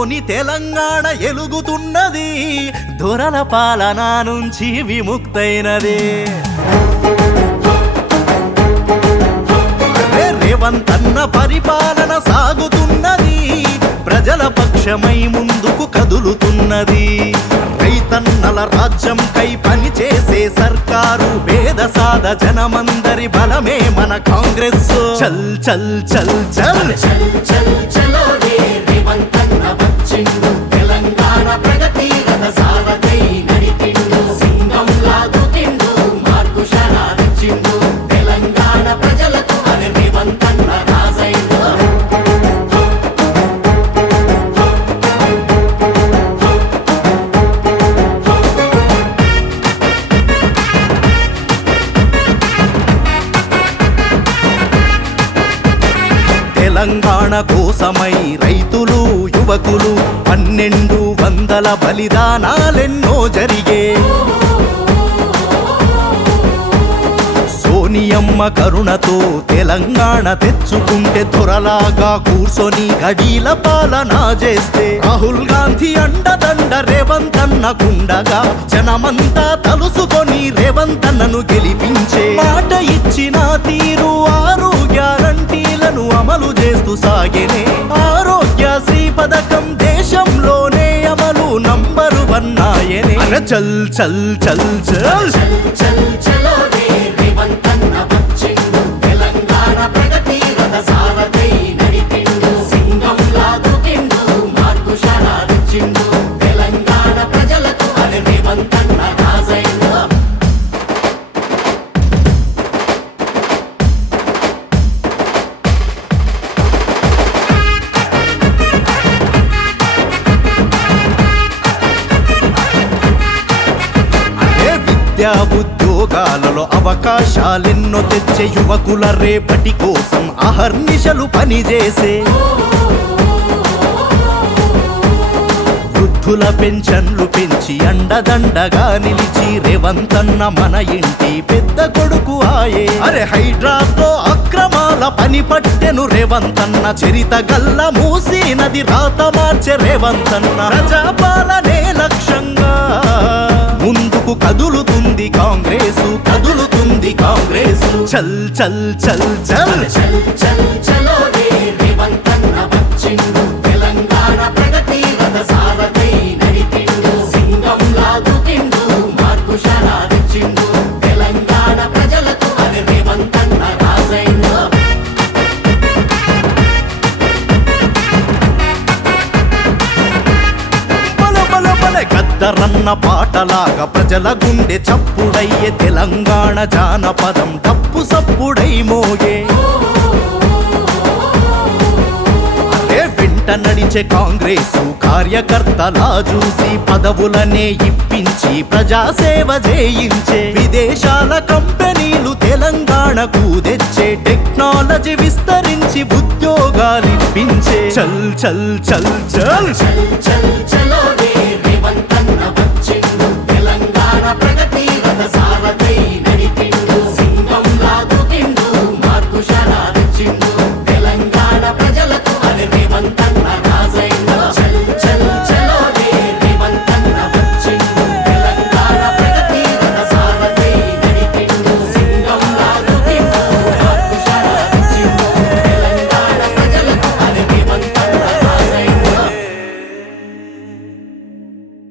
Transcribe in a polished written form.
తోని తెలంగాణ ఎలుగుతున్నది, దొరల పాలన నుంచి విముక్తైనది. రేవంత్ అన్న పరిపాలన సాగుతున్నది, ప్రజల పక్షమై ముందుకు కదులుతున్నది. రైతన్నల రాజ్యంకై పనిచేసే సర్కారు, పేద సాద జనమందరి బలమే మన కాంగ్రెస్. చల్ చల్ చల్ చల్ చల్ చల్ చలో రే రేవంత్ అన్న వచ్చిండు, తెలంగాణ ప్రగతి రథ సారథై నడిపిండు. సింగం లాగుతిండు, మార్పు శరాదిచ్చిండు, తెలంగాణ ప్రజలకు అని రేవంత్ అన్న రాజైండు. తెలంగాణ కోసమై రైతులు యువకులు 1200 బలిదానాలెన్నో జరిగే. సోనియమ్మ కరుణతో తెలంగాణ తెచ్చుకుంటే, దొరలాగా కూర్చొని గడీల పాలన చేస్తే, రాహుల్ గాంధీ అండదండ రేవంత్ అన్నకుండగా, జనమంతా తలుసుకొని రేవంత్ అన్నను గెలిపించే. మాట ఇచ్చిన తీరు 6 గ్యారంటీలను అమలు చేస్తూ సాగేనే. ఆరోగ్యశ్రీ పథకం దేశంలోనే అమలు నంబర్ 1 ఆయనే. చల్ చల్ చల్ చల్ చల్ చలో రే రేవంత్ అన్న వచ్చిండు, తెలంగాణ ప్రగతి రథ సారథై నడిపిండు. సింగం లాగుతిండు, మార్పు శరాదిచ్చిండు, తెలంగాణ ప్రజలకు అని రేవంత్ అన్న రాజైండు. విద్యా ఉద్యోగాలలో అవకాశాలెన్నో తెచ్చే, యువకుల రేపటి కోసం అహర్నిశలు పనిచేసే. వృద్ధుల పెన్షన్లు పెంచి అండదండగా నిలిచి, రేవంత్ అన్న మన ఇంటి పెద్ద కొడుకు ఆయే. అరే హైడ్రాతో అక్రమాల పని పట్టెను రేవంత్ అన్న, చరిత గల్ల మూసీ నది రాత మార్చే రేవంత్ అన్న. ప్రజాపాలనే లక్ష్యంగా ముందుకు కదులుతుంది కాంగ్రెసు, కదులుతుంది కాంగ్రెసు. చల్ చల్ చల్ చల్ చల్ చల్ చలో రే రేవంత్ అన్న వచ్చిండు, తెలంగాణ ప్రగతి రథ సారథై నడిపిండు. సింగం లాగుతిండు, మార్పు శరాదిచ్చిండు, తెలంగాణ ప్రజలకు అని రేవంత్ అన్న రాజైండు. గద్దరన్న పాటలాగా ప్రజల గుండె చప్పుడయ్యే, తెలంగాణ జానపదం డప్పు సప్పుడై మోగే. అదే వెంట నడిచే కాంగ్రెసు కార్యకర్తలా చూసి, పదవులనే ఇప్పించి ప్రజాసేవ చేయించే. విదేశాల కంపెనీలు తెలంగాణకు తెచ్చే, టెక్నాలజీ విస్తరించి ఉద్యోగాలిప్పించే. చల్ చల్ చల్ చల్ చల్ చల్ చలో